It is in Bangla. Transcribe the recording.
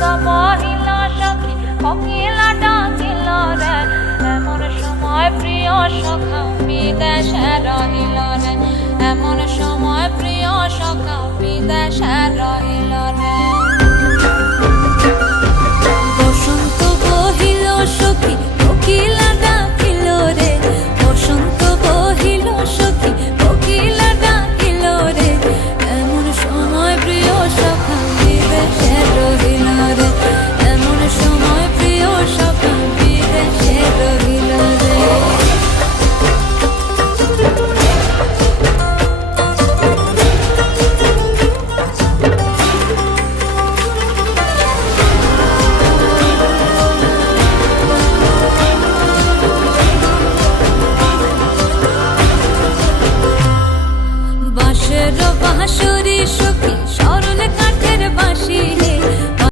শব্দ বহিল সখী কোকিলা ডাকিল রে এমন সময় প্রিয় সখা বিদেশে রহিল রে এমন সময় প্রিয় সখা বিদেশে রহিল রে